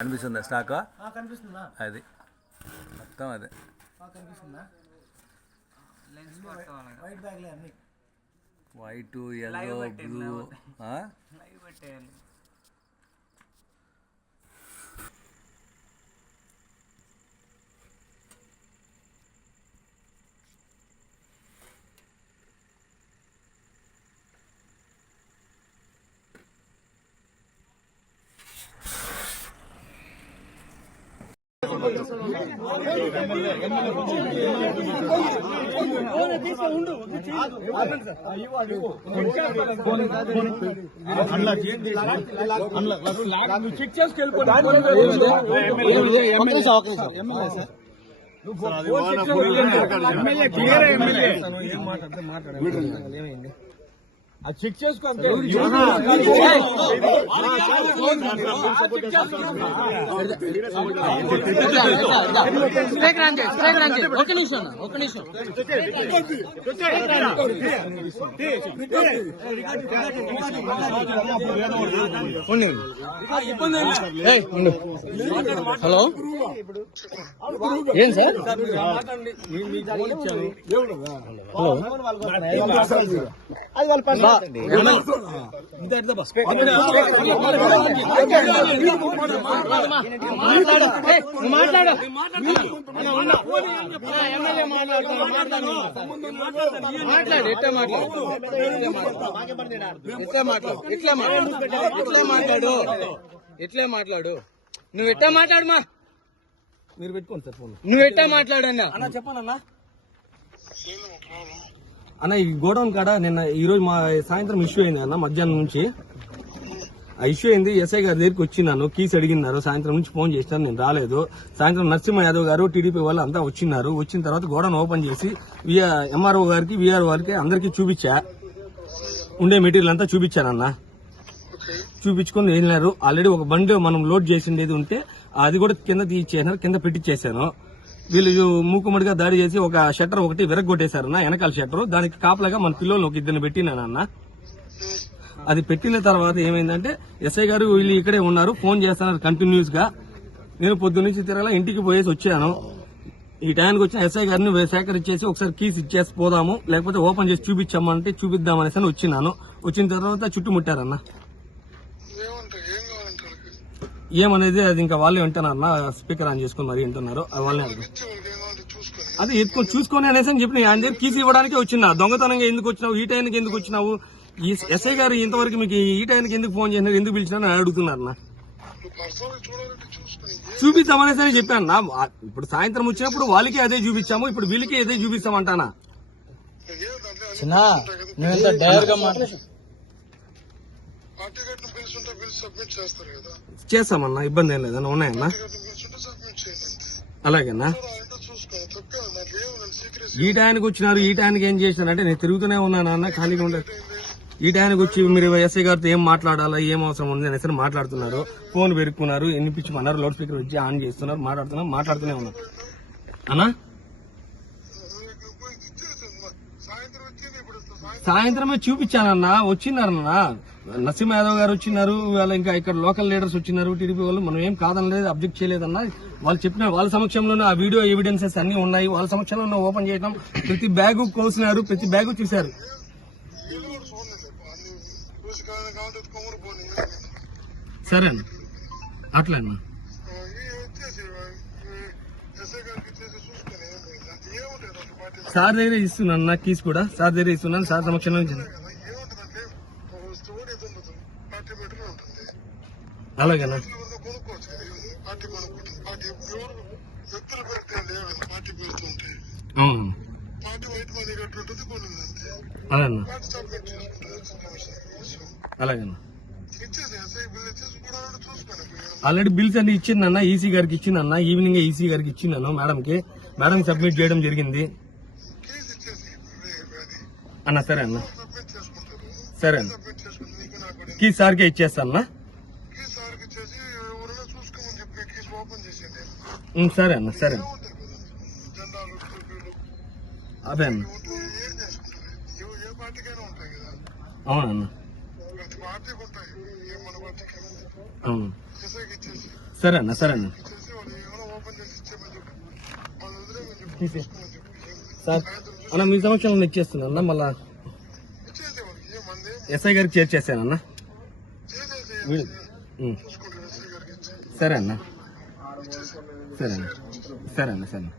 కనిపిస్తుందా స్టాక్? కనిపిస్తుందా? అది మొత్తం అదే కనిపిస్తుందా? వైట్ బ్యాగ్లే అన్ని, వైట్, ఎల్లో, బ్లూ. చెక్ చేసుకెళ్ళిపోయి అది చెక్ చేసుకో. ఒక నిమిషం హలో, ఏం సార్? మాట్లాడు, ఎట్లా మాట్లాడు, నువ్వు ఎట్టా మాట్లాడు. మా మీరు పెట్టుకోండి సార్ ఫోన్. నువ్వు ఎట్టా మాట్లాడన్నా అన్న, చెప్పానన్నా. అన్న, ఈ గోడౌన్ కాడ నిన్న ఈరోజు మా సాయంత్రం ఇష్యూ అయింది అన్న, మధ్యాహ్నం నుంచి ఆ ఇష్యూ అయింది. ఎస్ఐ గారి దగ్గరికి వచ్చినాను, కీస్ అడిగినారు. సాయంత్రం నుంచి ఫోన్ చేసినారు, నేను రాలేదు. సాయంత్రం నరసింహ యాదవ్ గారు, టీడీపీ వాళ్ళు అంతా వచ్చినారు. వచ్చిన తర్వాత గోడౌన్ ఓపెన్ చేసి ఎంఆర్ఓ గారికి, విఆర్ఓ గారికి అందరికీ చూపించా. ఉండే మెటీరియల్ అంతా చూపించానన్న. చూపించుకొని వెళ్ళినారు. ఆల్రెడీ ఒక బండి మనం లోడ్ చేసిండేది ఉంటే అది కూడా కింద తీసేసినారు, కింద పెట్టించేసాను. వీళ్ళు మూకుమ్మడిగా దాడి చేసి ఒక షట్టర్ ఒకటి విరగొట్టేశారన్న, వెనకాల షట్టర్. దానికి కాపలాగా మన పిల్లలు ఒక ఇద్దరిని పెట్టినానన్న. అది పెట్టిన తర్వాత ఏమైందంటే ఎస్ఐ గారు వీళ్ళు ఇక్కడే ఉన్నారు, ఫోన్ చేస్తున్నారు కంటిన్యూస్ గా. నేను పొద్దు నుంచి తిరగలా, ఇంటికి పోయేసి వచ్చాను. ఈ టైంకి వచ్చిన ఎస్ఐ గారిని సేకరించేసి ఒకసారి కీస్ ఇచ్చేసి పోదాము, లేకపోతే ఓపెన్ చేసి చూపించామంటే చూపిద్దామనేసి వచ్చినాను. వచ్చిన తర్వాత చుట్టుముట్టారన్న. ఏమనేది అది ఇంకా వాళ్ళే వింటున్నారన్న, స్పీకర్ ఆన్ చేసుకుని మరి వింటున్నారు. వాళ్ళే అది ఎత్తుకొని చూసుకొని అనేసి అని చెప్పిన. ఆయన దగ్గర కీస్ ఇవ్వడానికి వచ్చినా, దొంగతనంగా ఎందుకు వచ్చినావు, ఈ టైంకి ఎందుకు వచ్చినావు, ఈ ఎస్ఐ గారు ఇంతవరకు మీకు ఈ టైంకి ఎందుకు ఫోన్ చేసినారు, ఎందుకు పిలిచినారు అని అడుగుతున్నారన్న. చూపిస్తామనేసి అని చెప్పాను. ఇప్పుడు సాయంత్రం వచ్చినప్పుడు వాళ్ళకి అదే చూపించాము, ఇప్పుడు వీళ్ళకి అదే చూపిస్తామంటానా. చేస్తామన్నా, ఇబ్బంది ఏం లేదన్నా, ఉన్నాయన్నా. అలాగేనా. ఈ టైంకి వచ్చినారు, ఈ టైంకి ఏం చేసినారంటే నేను తిరుగుతూనే ఉన్నాను అన్న, ఖాళీగా ఉండదు. ఈ టైంకి వచ్చి మీరు ఎస్ఐ గారితో ఏం మాట్లాడాలా, ఏం అవసరం ఉంది అనేసి మాట్లాడుతున్నారు. ఫోన్ పెరుక్కున్నారు, వినిపించమన్నారు, లౌడ్ స్పీకర్ వచ్చి ఆన్ చేస్తున్నారు, మాట్లాడుతూనే ఉన్నారు అన్నా. సాయంత్రమే చూపించానన్నా, వచ్చినారన్నా. నరసింహ యాదవ్ గారు వచ్చినారు, వాళ్ళ ఇంకా ఇక్కడ లోకల్ లీడర్స్ వచ్చినారు, టీడీపీ వాళ్ళు. మనం ఏం కాదనలేదు, అబ్జెక్ట్ చేయలేదన్నా. వాళ్ళు చెప్పిన వాళ్ళ సమక్షంలోనే ఆ వీడియో ఎవిడెన్సెస్ అన్ని ఉన్నాయి, వాళ్ళ సమక్షంలో ఓపెన్ చేయడం. ప్రతి బ్యాగు కోసినారు, ప్రతి బ్యాగు చూశారు. సరే అన్న, అట్లా అన్న. సార్ దగ్గర ఇస్తున్నాను, కీస్ కూడా సార్ దగ్గర ఇస్తున్నాను, సార్ సమక్షంలో. అలాగేనా. అలాగన్నా, అలాగన్నా. ఆల్రెడీ బిల్స్ అన్ని ఇచ్చిందన్న, ఈసీ గారికి ఇచ్చిందన్న. ఈవినింగ్ ఈసీ గారికి ఇచ్చిన్నాను, మేడం సబ్మిట్ చేయడం జరిగింది అన్న. సరే అన్న, సరే అన్న. కీ సార్కే ఇచ్చేస్తానన్నా. సరే అన్న, సరే అన్న. అదే అన్న, అవునన్న, అవును. సరే అన్న సరే అన్న సార్ అన్న మీ సమక్షంలో ఇచ్చేస్తున్నా అన్న మళ్ళా ఎస్ఐ గారికి చేర్చేసానన్న సరే అన్న సరే అన్న సరే అన్న సరే అన్న